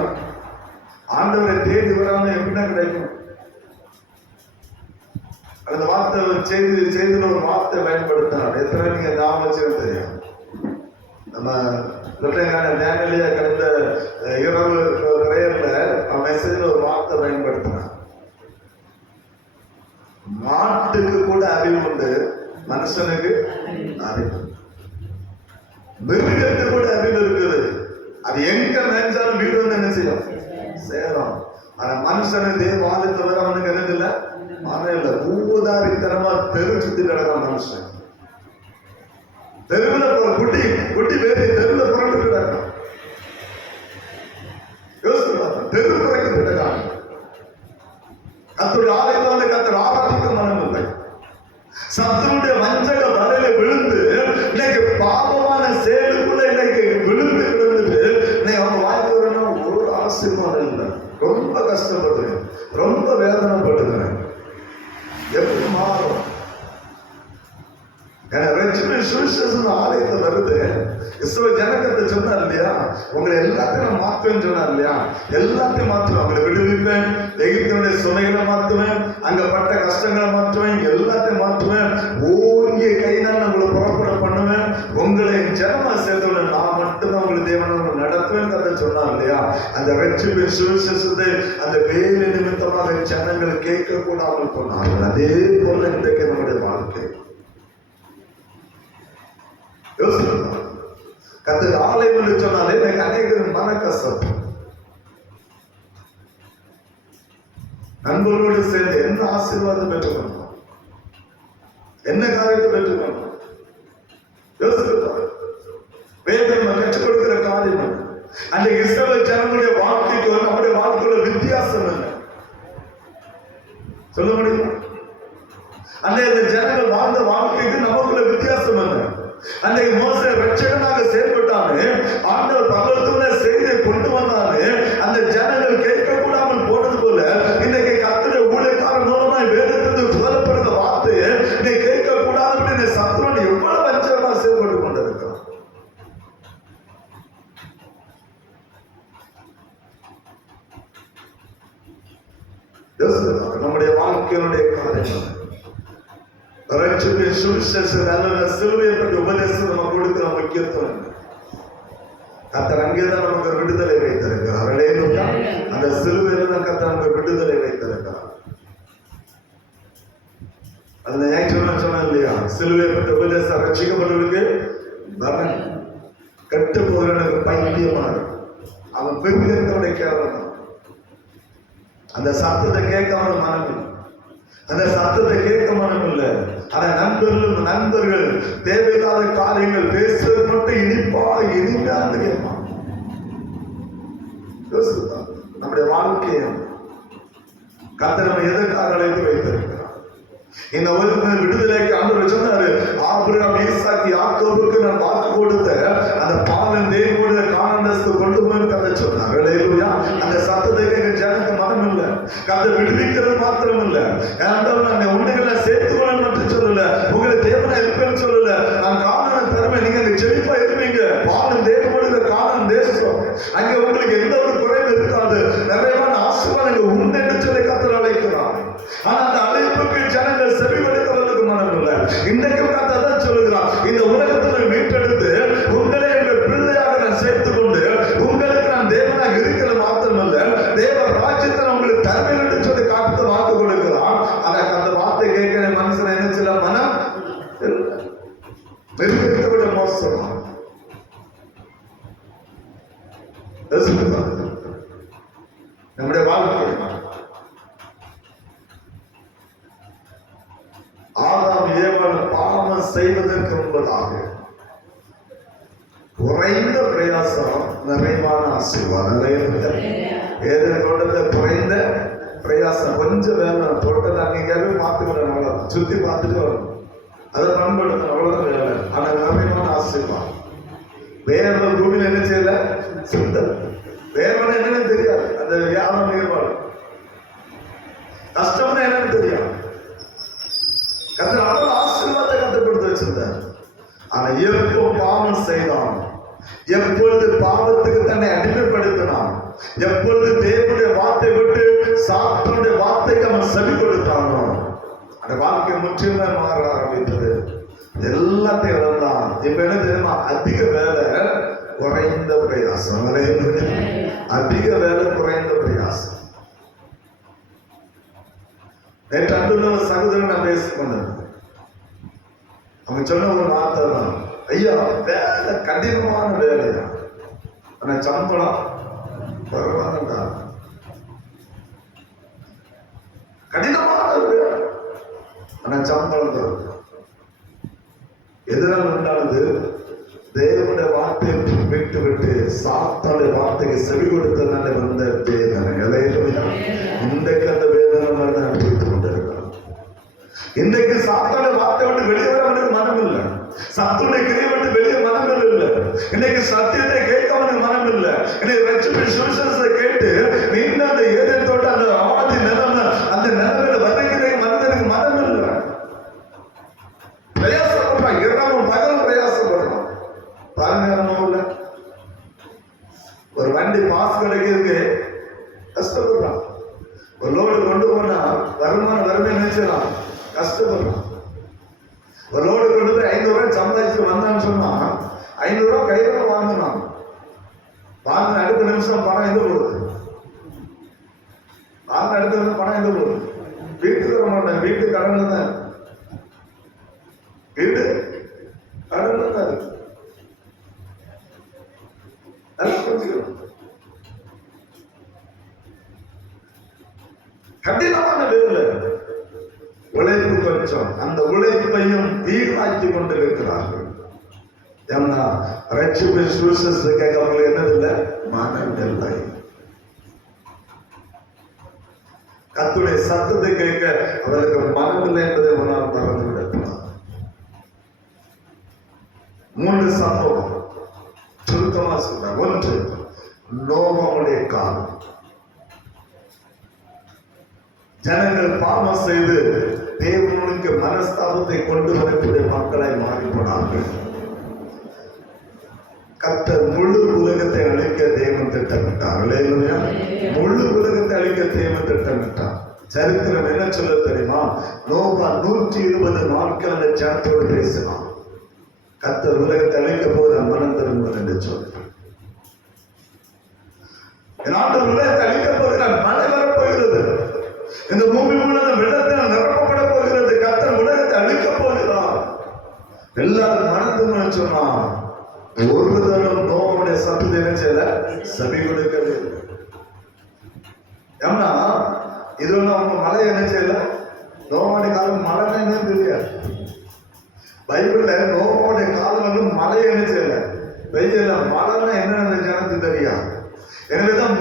ஆண்டவரை தேடி வராம எப்படின்னா கிடைக்கும்? அந்த வார்த்தை செய்தில ஒரு வார்த்தை பயன்படுத்தினார். எத்தனை நீங்க ஞாபகம் வச்சுன்னு தெரியும். நம்ம டேனியலியா கடந்த இரவு பிரேயர்ல மெசேஜ்ல ஒரு வார்த்தை பயன்படுத்தினார். மாட்டுக்கு கூட அறிவு உண்டு, மனுஷனுக்கு அறிவு. மிருகத்துக்கு கூட அறிவு இருக்குது. அது எங்க நினைச்சாலும் வீடு வந்து என்ன செய்யும்? சேரும். ஆனா மனுஷனு தேவாலயத்தை வர அவனுக்கு என்ன இல்லை? மனம் இல்லை. ஊதாரித்தனமா தெரு சுத்தி கிடக்கான் மனுஷன். தெருவில் குட்டி குட்டி பேரு தெருவில் புரண்டு கிடக்கான். தெரு புரண்டு கிடக்கான். கர்த்தருடைய ஆலயத்தில் வந்து கர்த்தர் ஆராதிக்க மனம் இல்லை. சத்துருடைய வஞ்சக வலையில விழுந்து இன்னைக்கு பாவமான செயலுக்குள்ள இன்னைக்கு விழுந்து விழுந்துட்டு இன்னைக்கு அவங்க வாழ்க்கை வரணும். ஒரு ஆசீர்வாதம் இல்லை. ரொம்ப கஷ்டப்படுறேன், ரொம்ப வேதனைப்படுகிறேன். எப்படி மாறும்? ஆலயத்தை வருது. ஜனகத்தை சொன்னார் இல்லையா, உங்களை எல்லாத்தையும் மாற்றுவேன் சொன்னார் இல்லையா, எல்லாத்தையும் மாற்றுவேன். உங்களை விடுவிப்பேன், எகிப்தினுடைய சுமைகளை மாற்றுவேன், அங்க பட்ட கஷ்டங்களை மாற்றுவேன், எல்லாத்தையும் மாற்றுவேன். ஓங்கிய கைதான் உங்களை புறப்பட பண்ணுவேன். உங்களை ஜனமா சேர்த்தவுடன் நான் மட்டும்தான் உங்களை தேவனை நடத்துவேன் கதை சொன்னார் இல்லையா. அந்த ரட்சிப்பின் சுவிசேஷத்தை அந்த வேலை நிமித்தமாக ஜனங்கள் கேட்க கூடாமல் போனார்கள். அதே போல இன்றைக்கு நம்முடைய வாழ்க்கை. கர்த்தர் ஆலயம் என்று சொன்னாலே எனக்கு அநேகர் மன கசப்பு. நண்பர்களோடு சேர்ந்து என்ன ஆசீர்வாதம் பெற்றுக்கொண்டோம், என்ன காரியத்தை பெற்றுக்கொண்டோம்? வேதம் கற்றுக் கொடுக்கிற காரியம் அந்த இஸ்ரவேல் ஜனங்களுடைய வாழ்க்கைக்கு நம்முடைய வாழ்க்கையோட வித்தியாசம் இல்லை. சொல்ல முடியுமா? அன்றைய ஜனங்கள் வாழ்ந்த வாழ்க்கைக்கு நமக்குள்ள வித்தியாசம் இல்லை. அன்றைக்கு மோசே ரட்சகனாக செயல்பட்டாரு. ஆண்டவர் பகவத்துடைய செய்தியை கொண்டு வந்தாரு. அந்த ஜனங்கள் கேட்க கூடாமல் போனது போல இன்னைக்கு கர்த்தருடைய ஊழியக்காரன் மூலமா வேதத்திலிருந்து சொல்லப்படுற வார்த்தையை நீ கேட்க கூடாது. சத்துருவன் எவ்வளவு வஞ்சகமா செயல்பட்டு கொண்டிருக்கிறான். நம்முடைய வாழ்க்கையினுடைய காரியம் சிலுவையை பற்றி உபதேசம் நம்ம கொடுக்கிற முக்கியத்துவம். கர்த்தர் அங்கேதான் நமக்கு விடுதலை வைத்திருக்கிறார். அந்த சிலுவையில தான் கர்த்தர் நமக்கு விடுதலை வைத்திருக்கிறார். அந்த ஞாயிற்றுக்கிழமை சொன்ன இல்லையா, சிலுவையை பற்றி உபதேசம் ரட்சிக்கப்பட்டவர்களுக்கு கட்டு போகிறவனுக்கு பைத்தியமா இருக்கும். அவன் பெருமையோட கேவலம். அந்த சத்தத்தை கேட்க அவன் மனம். அந்த சத்தத்தை கேட்க மனம் இல்லை. ஆனா நண்பர்கள் தேவையில்லாத காரியங்கள் பேசுறது மட்டும் இனிப்பா கேட்பான். நம்முடைய வாழ்க்கையை கர்த்தர் நம்ம எதற்காக அழைத்து வைத்திருக்கிறார்? இந்த உலகத்தில் விடுதலைக்கு ஆண்டவர் சொன்னாரு, ஆபிரகாம், ஈசாக்கு, யாக்கோபுக்கு நான் வாக்கு கொடுத்த அந்த பாலன் தேவனுடைய கானானுக்கு கொண்டு போய் கதை சொன்னார். ஹல்லேலூயா. அந்த சத்தத்தை கேட்க ஜனங்க மனம் இல்லை. கதை விடுவிக்கிறது மாத்திரம் இல்லை, நான் உண்மைகளை சேர்த்துக்கொள்ள மட்டும் சொல்லல, உங்களை தேவனை இருப்பேன்னு சொல்லல, நான் கானான தருவேன், நீங்க அங்க செழிப்பா இருப்பீங்க. பாலன் தேவனுடைய கானான் தேசம், அங்க உங்களுக்கு எந்த ஒரு குறையும் இருக்காது, நிறைவான ஆசீர்வாதங்கள் உண்டு என்று சொல்லி கர்த்தர் அழைக்கிறார். ஆனா அந்த அழைப்புக்கு ஜனங்கள் செவிமடுக்கிறதுக்கு மனம் இல்லை. இன்றைக்கும் கர்த்தர் தான் சொல்லுகிறார், இந்த உலகத்தில் மீட்டெடுத்து உங்களை எங்கள் பிள்ளையாக நான் சேர்த்துக் கொண்டு உங்களுக்கு நான் தேவனாக இருக்கிற மாத்திரமல்ல, தேவ ராஜ்யத்தை உங்களுக்கு தருவேன் என்று சொல்லி காத்து வாக்கு கொடுக்கிறான். அதற்கு அந்த வார்த்தை கேட்கிற மனுஷன் என்ன சில மனம் நிர்வகிக்க விட மோசம். நம்முடைய வாழ்க்கை ஆதாம் ஏவாள் பாவம் செய்வதற்கு முன்பதாக குறைந்த பிரயாசம் நிறைவான ஆசீர்வாதம். ஏதேன் தோட்டத்தை குறைந்த பிரயாசம், கொஞ்சம் வேலை தோட்டத்தை அங்கேயாவே பார்த்துக்கிட்டேன், அவ்வளவு சுத்தி பார்த்துட்டு வரும், அதை பண்படுத்தணும், அவ்வளவுதான் வேலை. ஆனா நிறைவான ஆசீர்வாதம். வேற பூமியில் என்ன செய்யல, சுத்தம் வேறவன என்னன்னு தெரியாது. அந்த வியாபாரம் ஏற்பாடு கஷ்டம்னு என்னன்னு தெரியாது. கர்த்தர் அவ்வளவு ஆசீர்வாதத்தை கற்றுக் கொடுத்து வச்சிருந்தார். ஆனா எப்போ பாவம் செய்தான், எப்பொழுது பாவத்துக்கு தன்னை அடிமைப்படுத்தினான், எப்பொழுது தேவனுடைய வார்த்தை விட்டு சாத்தானுடைய வார்த்தைக்கு அவன் செவி கொடுத்தானோ, அந்த வாழ்க்கை முற்றிலுமே மாற ஆரம்பித்தது. எல்லாத்தையும் இழந்தான். இப்ப என்ன தெரியுமா, அதிக வேலை குறைந்த பிரயாசம், அதிக வேலை குறைந்த பிரயாசம். நேற்று அன்புள்ள சகோதரன் நான் பேசிக்கொண்டேன். அவங்க சொன்ன ஒரு வார்த்தை தான், ஐயா வேலை கடினமான வேலையா, ஆனா சம்பளம் பரவாயில்ல. கடினமான வேலை ஆனா சம்பளம் தரும். எதனால் உண்டானது? தேவனுடைய வார்த்தையை விட்டு விட்டு சாத்தானுடைய வார்த்தைக்கு செவி கொடுத்ததுனால வந்த வேதனை. இன்றைக்கு அந்த வேதனை அனுபவித்துக் கொண்டிருக்கிறோம். இன்றைக்கு சாத்தானுடைய வார்த்தை விட்டு வெளியே வரவனுக்கு மனம் இல்லை, சத்துடைய கிரியை விட்டு வெளியே மனம் இல்லை, இன்னைக்கு சத்தியத்தை கேட்கவனுக்கு மனம் இல்லை. இன்னைக்கு ரட்சிப்பின் சுவிசேஷத்தை கேட்டு மீண்டும் அந்த ஏதேன் தோட்டம் அந்த ஆதி நிலைமை அந்த நிலைமையில வரைக்கிற மனிதனுக்கு மனம் இல்லை. பிரயாசப்படுறான், இரவும் பகலும் பிரயாசப்படுறான். பாருங்க, ஒரு வண்டி பாஸ் கிடைக்கிறதுக்கு கஷ்டப்படுறான். ஒரு லோடு கொண்டு போனா வருமானம் நினைச்சலாம், கஷ்டப்படுறான். ஒரு லோடு கொண்டு போய் 500 ரூபாய் சம்பாதிச்சு வந்தான்னு சொன்னா 500 ரூபாய் கையில வாங்கினான். வாங்கின அடுத்த நிமிஷம் பணம் எங்க போகுது? வாங்கின அடுத்த நிமிஷம் பணம் எங்க போகுது? வீட்டுக்கு வர மாட்டேன், வீட்டு கடன்ல தான், வீடு கடன்ல தான் இருக்கு. கடினமான வேலை, உழைப்பு கொஞ்சம், அந்த உழைப்பையும் வீணாக்கி கொண்டிருக்கிறார்கள். ஏன்னா ரட்சிப்பின் சுவிசேஷத்தை கேட்க அவங்களுக்கு என்னதில்லை, மனம் இல்லை. கர்த்தருடைய சத்தத்தை கேட்க அவர்களுக்கு மனம் இல்லை என்பதை உன்னால் மறந்து விடலாம். 3 சம்பவம் சுருக்கமா சொல்ற. 1, நோவாவுடைய காலம். ஜனங்கள் பாவம் செய்து தேவனுக்கு மனஸ்தாபத்தை கொண்டு வரக்கூடிய மக்களாய் மாறி போனார்கள். கர்த்தர் முழு உலகத்தை அழிக்க தேவன் திட்டமிட்டார். முழு உலகத்தை அழிக்க தேவன் திட்டமிட்டார். சரித்திரம் என்ன சொல்ல தெரியுமா? நோவா 120 நாட்கள் அந்த ஜனத்தோடு பேசினான். கர்த்தர் உலகத்தை அழிக்க போது மனம் திரும்புவது என்று சொல்றார். உலகத்தை அழிக்க போகிறார், மழை வரப்போகிறது, இந்த பூமி முழுவதும் வெள்ளத்தில் நிரப்பப்பட போகிறது, கர்த்தர் உலகத்தை அழிக்க போகிறார். எல்லாரும் மனத்துன்னு சொன்னான். ஒரு தரம் நோவுடைய சத்தத்தை என்ன செய்யல, செவி கொடுக்கவே இல்லை. ஏன்னா இது அவங்க மழை என்ன செய்யல, நோவாவுடைய காலம் மழை என்னன்னு தெரியாது. பைபிள்ல நோவாவுடைய காலம் வந்து மழை என்ன செய்யல, வெயில. மழைன்னா என்னன்னு ஜனத்துக்கு தெரியாது. எனவேதான்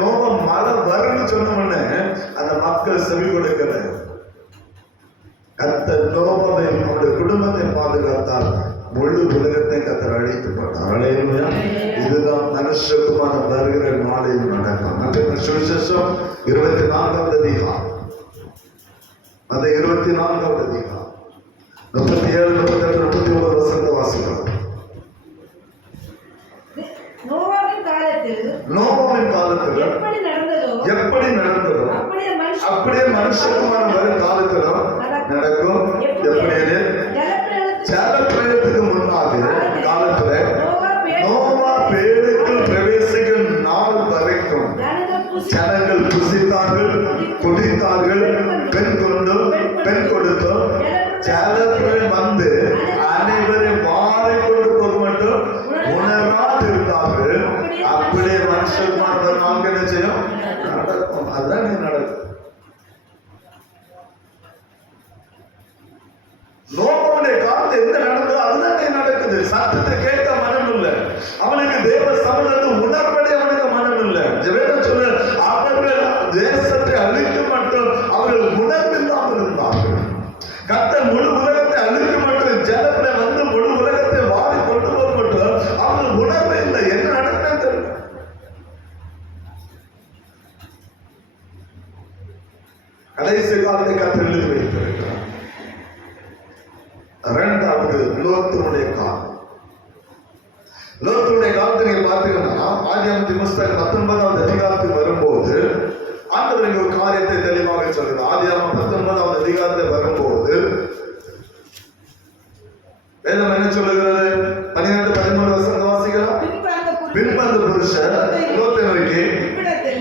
நோவா மழை வரும்னு சொன்னோம்னு அந்த மக்கள் செவி கொடுக்கல. கர்த்தர் நோவாவை அவருடைய குடும்பத்தை பாதுகாத்தால் முழு உலகத்தை கர்த்தர் அழித்து போட்டார். இதுதான் மனுஷகுமாரன் வருகிற நாளில் நடக்கும். சுவிசேஷம் 24வது அதிகாரம், அந்த 24வது அதிகாரம் 37, 38, 39 வசனத்தை வாசிக்கலாம். நோவாவின் காலத்தில் எப்படி நடந்ததோ அப்படியே மனுஷகுமாரன் வரும் காலத்திலும் நடக்கும். எப்படி? ஜலப்பிரளயத்துக்கு முன்னாக காலத்துல நோவா பேழைக்குள் பிரவேசிக்கும் நாள் வரைக்கும் ஜனங்கள் புசித்தார்கள், குடித்தார்கள், பெண் கொண்டும் பெண் கொடுத்தும். ஜலப்பிரளயம் வந்து அனைவரையும் மாறிக்கொண்டு போக மட்டும் உணராது இருந்தார்கள். அப்படியே மனுஷகுமாரன் நாங்க என்ன செய்யும் நடக்கும். அதுதான் நடக்கும். நோவாவுடைய காலத்தில் என்ன நடந்ததோ அதுதான் நடக்குது. சத்தத்தை கேட்க மனம் இல்லை அவனுக்கு, தேவ சமூகத்தை உணர்வடைய அவனுக்கு மனம் இல்லை. வேதம் சொல்ல அவர்கள் தேசத்தை அழிக்க மட்டும் அவர்கள் உணர்வில்லாமல் இருந்தார்கள். கர்த்தர் முழு உலகத்தை அழிக்க மட்டும் ஜலத்துல வந்து முழு உலகத்தை வாரி கொண்டு போக மட்டும் அவர்கள் உணர்வே இல்லை. என்ன நடக்குன்னு தெரியல. கடைசி காலத்தை கர்த்தர் எழுதி வைத்திருக்கிறார். இரண்டாவது லோத்துடைய காலம். லோத்துடைய காலத்தை நீங்க பார்த்தீங்கன்னா ஆதியாகமத்தின் புத்தகம் 19வது அதிகாரத்தில் வரும்போது ஆண்டவர் இங்க ஒரு காரியத்தை தெளிவாக சொல்றார். ஆதியாகமம் 19வது அதிகாரத்தில் வரும்போது வேதம் என்ன சொல்லுகிறது? 12, 13 வசனத்தை வாசிக்கலாம். பின்பந்த புருஷர் லோத்தை நோக்கி,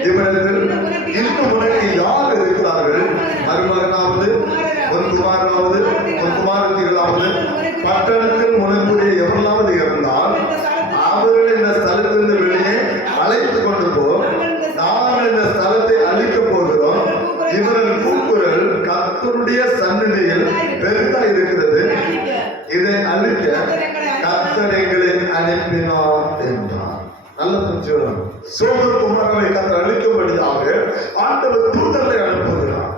இவ்விடத்தில் இன்னும் உனக்கு யார் இருக்கிறார்கள்? மருமகனாவது, உன் குமாரனாவது, உன் குமாரத்திகளாவது, பட்டணத்தில் உனக்குடைய எவர்களாவது இருந்தால் அவர்கள் இந்த ஸ்தலத்திலிருந்து வெளியே அழைத்து கொண்டு போ. நாங்கள் இந்த ஸ்தலத்தை அழிக்க போகிறோம். இவர்கள் கூக்குரல் கர்த்தருடைய சந்நிதியில் பெரிதா இருக்கிறது. இதை அழிக்க கர்த்தர் எங்களை அனுப்பினார் என்றார். நல்ல புரிஞ்சுக்கணும். சோதர் குமாரனை கர்த்தர் அழிக்கும்படியாக ஆண்டவர் தூதர்களை அனுப்புகிறார்.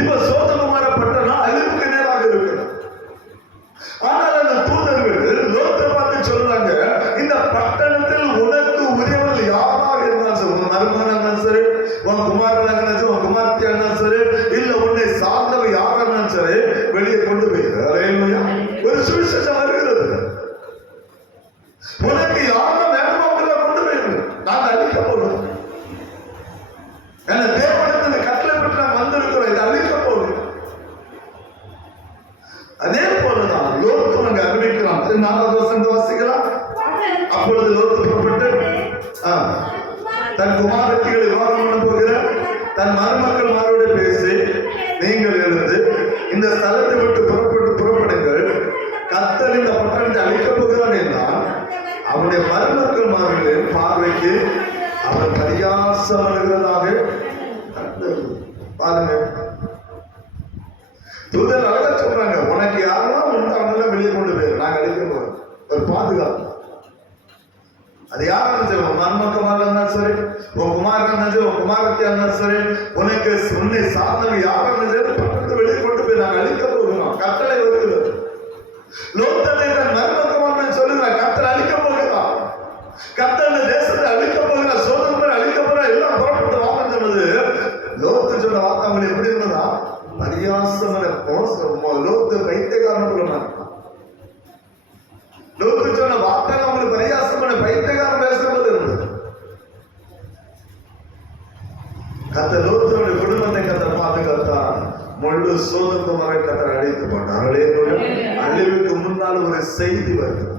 இப்ப சோதகுமார பட்டணம் அழிவுக்கு நேராக இருக்கிறது. ஆனால் அந்த தூதர்கள் லோத்தை பார்த்து சொல்றாங்க, இந்த பட்டணத்தில் உனக்கு உரியவர்கள் யாராக இருந்தாலும் சரி, உன் மருமகனா இருந்தாலும் சரி, உன் குமாரனா இருந்தாலும் சரி, உன் குமார்த்தியா இருந்தாலும் சரி, இல்ல உன்னை சார்ந்தவ யாரா இருந்தாலும் சரி, வெளியே கொண்டு போயிருக்க. ஒரு சுவிசேஷம் வருகிறது. உனக்கு யாரும் வேணுமோ கொண்டு போயிருக்கு. நாங்க அழிக்க போறோம். தேவனத்தின் கட்டளை பெற்று நாம் வந்திருக்கிறோம். இதை அழிக்க போகிறோம். அதே போலதான் லோத்து அங்கு அறிவிக்கிறான். 4வது வசனத்தை வாசிக்கலாம். அப்பொழுது லோத்து புறப்பட்டு தன் குமாரத்திகளை விவாகம் பண்ண போகிறார். தன் மருமக்கள் மாரோடு பேசி, நீங்கள் எழுந்து இந்த ஸ்தலத்தை விட்டு புறப்படுங்கள். கர்த்தர் இந்த பட்டணத்தை அழிக்கப் போகிறான் என்றால் அவனுடைய மருமக்கள் மார்களின் பார்வைக்கு அவன் பரியாசம் அணுகிறதாக பாருங்க. தூதர் அழகா சொல்றாங்க, உனக்கு யாரெல்லாம் உண்டாங்க வெளியே கொண்டு போயிரு, நாங்க அழிக்க போறோம். ஒரு பாதுகாப்பு. அது யாரும் சரி, உன் மருமக்கமா இருந்தாலும் சரி, உன் குமாரா இருந்தாலும் சரி, உன் குமாரத்தியா இருந்தாலும் சரி, உனக்கு உன்னை சார்ந்தவங்க யாரும் சரி, பட்டணத்தை வெளியே கொண்டு போய் நாங்க அழிக்க போகிறோம். கட்டளை வருகிறது. லோத்தனை தன் மருமக்கமான சொல்லுகிறார், கர்த்தர் அழிக்க போகிறார். கர்த்தர் இந்த தேசத்தை அழிக்க போகிறார். சோதனை அழிக்க போறார். எல்லாம் புறப்பட்டு வாங்க சொன்னது. லோத்து சொன்ன வார்த்தை அவங்க எப்படி இருந்ததா? பரியாசமான லோத்து பைத்தியக்காரன் போல மாட்டான். லோத்து சொன்ன வார்த்தை அவங்களுக்கு பரியாசமான பைத்தியக்காரன் பேசும்போது இருந்தது. கர்த்தர் லோத்துடைய குடும்பத்தை கர்த்தர் பாதுகாத்தார். முழு சோதனை கர்த்தர் அழித்து போட்டார். அழிவுக்கு முன்னால் ஒரு செய்தி வருகிறது.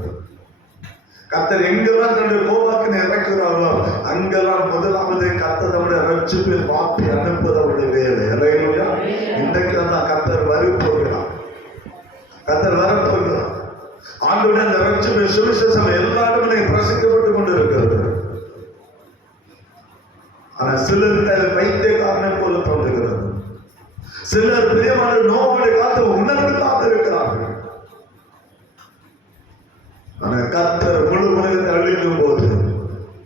கர்த்தர் எங்கெல்லாம் தன்னுடைய கோபாக்கினை இறக்குகிறாரோ அங்கெல்லாம் முதலாவது கர்த்தர் நம்முடைய ரட்சிப்பில் மாற்றி அனுப்புவது அவருடைய வேலை. இன்றைக்கு தான் கர்த்தர் வரப்போகிறார். கர்த்தர் வரப்போகிறார். ஆண்டுடைய அந்த ரட்சிப்பின் சுவிசேஷம் எல்லாருமே பிரசிக்கப்பட்டுக் கொண்டு இருக்கிறது. ஆனா சிலருக்கு அது பைத்தியக்காரனை போல தோன்றுகிறது. சிலர் பிரியமான நோவோடு காத்து உணர்வில்லாமல் இருக்கிறார்கள். ஆனா கர்த்தர் முழு உலகத்தை அழிக்கும் போது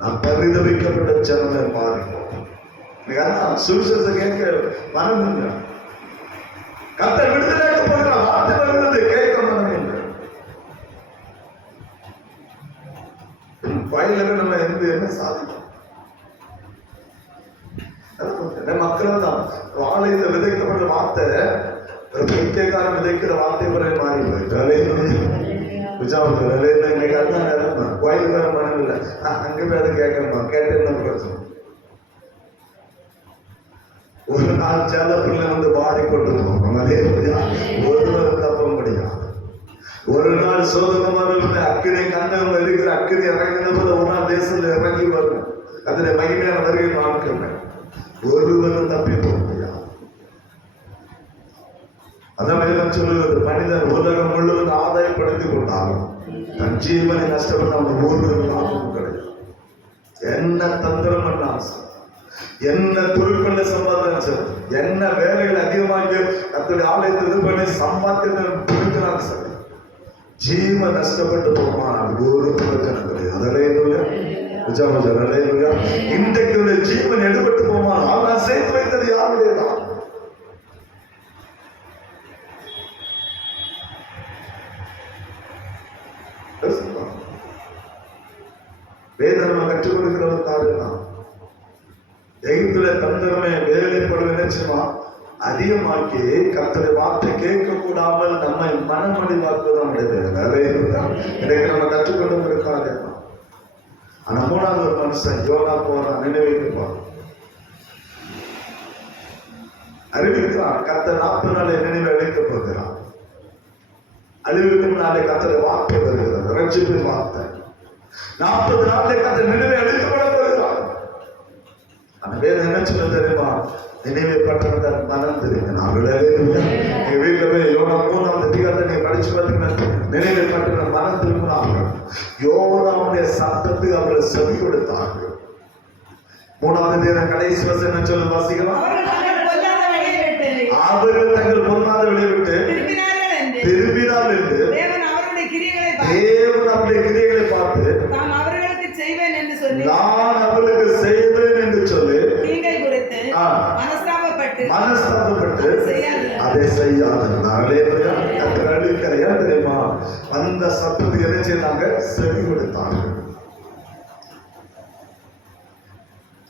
நான் பரிதவிக்கப்பட்ட ஜனமே மாறினோம். சுவிசேஷ கேட்க மனம் இல்லை. கர்த்தர் விடுதலை போகிற வார்த்தை வருகிறது, கேட்க மனம் இல்லை. வயலுக்கு நம்ம என்ன சாதிக்கும்? மக்கள் தான் வாழையில விதைக்கப்பட்ட வார்த்தை பைத்தியக்காரன் விதைக்கிற வார்த்தை முறை மாறி போயிட்டு கோயிலுக்கார மனம் இல்லை. அங்க போய் அதை கேட்கணுமா? கேட்டு பிரச்சனை. ஒரு நாள் சேலத்துல வந்து பாடிக்கொண்டு போகணும். அதே ஒருவர் தப்ப முடியாது. ஒரு நாள் சோதனமான அக்கினி கண்ணம் இருக்கிற அக்கினி இறங்கின போது ஒரு நாள் தேசத்துல இறங்கி வரும். அதில் மகிமையான வருகை நாட்கள் ஒருவரும் தப்பி போக முடியாது. அதான் வேதம் சொல்லுவது, மனிதன் உலகம் முழுவதும் ஆதாயப்படுத்திக் கொண்டாலும் தன் ஜீவனை நஷ்டப்பட்ட ஒருவரும் லாபமும் கிடையாது. என்ன தந்திரம் பண்ணாலும் என்ன குறிக்கொண்ட சம்பாதனம் சார், என்ன வேலைகள் அதிகமாக அத்தனை ஆலயத்தை இது பண்ணி சம்பாத்தியத்தை பிடிக்கிறாங்க சார், ஜீவ நஷ்டப்பட்டு போமானால் ஒரு பிரச்சனை கிடையாது. இன்றைக்கு ஜீவன் எடுபட்டு போமானால் நான் சேர்த்து வைத்தது யாருடையதான்? வேதனை கற்றுக் கொடுக்கிற ஒரு காரியம் தான். எகிப்துல தந்திரமே வேலைப்படும் நினைச்சுமா அதிகமாக்கி கர்த்தரை வார்த்தை கேட்க கூடாமல் நம்மை மனமடிவாக்குதான் இன்றைக்கு நம்ம கற்றுக்கொண்டு இருக்காது. ஆனா மூணாவது ஒரு மனுஷன் யோனா போறான், நினைவுக்கு போறான், அறிவிக்கிறான் கர்த்தர் 40 நாளை நினைவு அழைக்க போகிறான். அழிவுக்கு நாளை கர்த்தரை வார்த்தை வருகிறது, ரட்சிப்பின் வார்த்தை. 40 நாளை கர்த்தர் நினைவை அழைக்கப்பட போகிறான். அந்த வேதம் என்ன சொல்ல தெரியுமா? நினைவை பட்டத மனம் தெரியும். எங்க வீட்டுல போய் யோனா 3ஆவது அதிகாரத்தை நீங்க படிச்சு பார்த்தீங்கன்னா நினைவை பட்டத மனம் திரும்பினார்கள். யோனாவுடைய சத்தத்துக்கு அவர்கள் செவி கொடுத்தார்கள். 3ஆவது அதிகாரம் கடைசி வசனம் என்ன சொல்ல வாசிக்கலாம்? அவர்கள் தங்கள் பொருளாதார விளைவிட்டு திரும்பினார்கள் என்று தேவன் அவருடைய கிரியைகளை பார்த்து நான் அவர்களுக்கு செய்வேன் என்று சொல்லி தீங்கை குறித்து மனஸ்தாபப்பட்டு அதை செய்யாதே தெரியுமா? அந்த சத்தத்துக்கு என்ன செய்தாங்க? செவி கொடுத்தாங்க.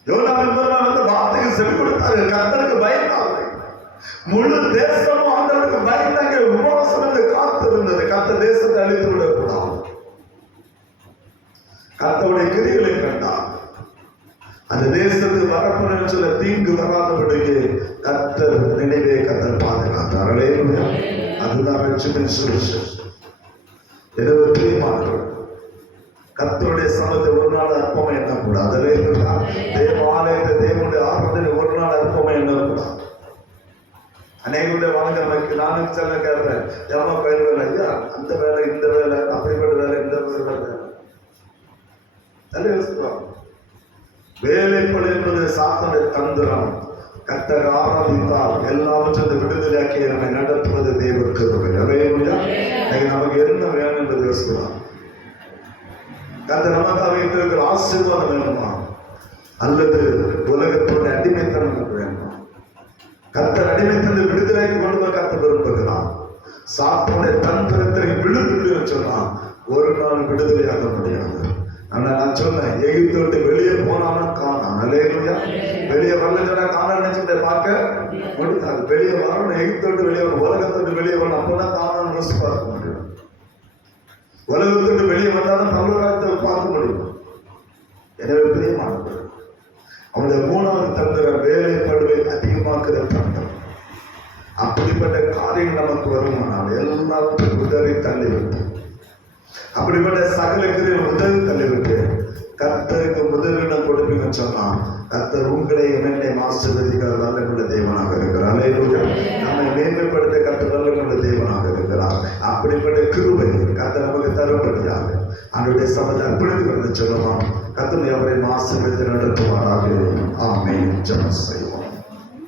யோனாவின் வந்து வார்த்தைக்கு செவி கொடுத்தார்கள். கர்த்தருக்கு பயந்தார்கள். முழு தேசமும் ஆண்டவருக்கு பயந்தாங்க. உபவாசம் என்று காத்து இருந்தது. கர்த்தர் தேசத்தை அழித்து விடக்கூடாது. கர்த்தருடைய கிரியைகளை கண்டார். அந்த தேசத்துக்கு வரப்போன சொல்ல தீங்கு வராதபடிக்கு கர்த்தர் நினைவே கர்த்தர் பாதுகாத்தார். அதுதான் ரட்சிப்பின் சுவிசேஷம். எனவே பிரியமானவர்களே, கர்த்தருடைய சமத்தை ஒரு நாள் அற்பமா எண்ணக்கூடாது. தேவாலயத்தை தேவனுடைய ஆராதனை ஒரு நாள் அற்பமா எண்ணக்கூடாது. அநேகருடைய வாழ்க்கை நானும் செல்ல கேட்கிறேன், ஏமா பயிர் ஐயா அந்த வேலை இந்த வேலை அப்படிப்பட்ட வேலை இந்த வேலை வேலைப்படு என்பது சாத்தனுடைய தந்திரம். கர்த்தர் ஆராதித்தால் எல்லாவற்றையும் விடுதலையாக்கி நம்மை நடத்துவது தேவருக்கு. நமக்கு என்ன வேணும் என்பது யோசிக்கலாம். கர்த்தர் நமக்காக வைத்திருக்கிற ஆசீர்வாதம் வேணுமா அல்லது உலகத்தோட அடிமைத்தனம் நமக்கு வேணுமா? கர்த்தர் அடிமைத்தந்து விடுதலைக்கு கொண்டு கர்த்தர் விரும்புகிறான். சாத்தனுடைய தந்திரத்தை விழுந்து சொன்னான், ஒரு நாள் விடுதலையாக முடியாது. ஆனா நான் சொன்னேன், எகிப்து விட்டு வெளியே போனாலும் காணான். வெளியே வரலன்னா காண நினைச்சுட்டு பார்க்க முடியாது. வெளியே வரணும், எகிப்து விட்டு வெளியே வரணும், உலகத்தை விட்டு வெளியே வரணும். அப்பதான் காணான்னு யோசிச்சு பார்க்க முடியும். உலகத்தை விட்டு வெளியே வந்தாலும் தமிழகத்தை பார்க்க முடியும். எனவே பிரியமானது அவனுடைய 3ஆவது தந்திரம் வேலைப்படுவை அதிகமாக்குற தந்திரம். அப்படிப்பட்ட காரியம் நமக்கு வருமானால் எல்லாத்தையும் உதவி தள்ளிவிட்டு, அப்படிப்பட்ட சகல கிரியை உதவி தள்ளிவிட்டு கர்த்தருக்கு முதலிடம் கொடுப்பீங்கன்னு சொன்னா கர்த்தர் உங்களை என்னை ஆசீர்வதிக்கிற வல்லமையுள்ள தேவனாக இருக்கிறார். நம்மை மேன்மைப்படுத்த கர்த்தர் வல்லமையுள்ள தேவனாக இருக்கிறார். அப்படிப்பட்ட கிருபை கர்த்தர் நமக்கு தரும்படியாக அவருடைய சபத்தை அர்ப்பணித்து கொண்டு சொல்லலாம். கர்த்தர் அவரை ஆசீர்வதித்து நடத்துவாராக. ஆமென். ஜெபம் செய்வோம்.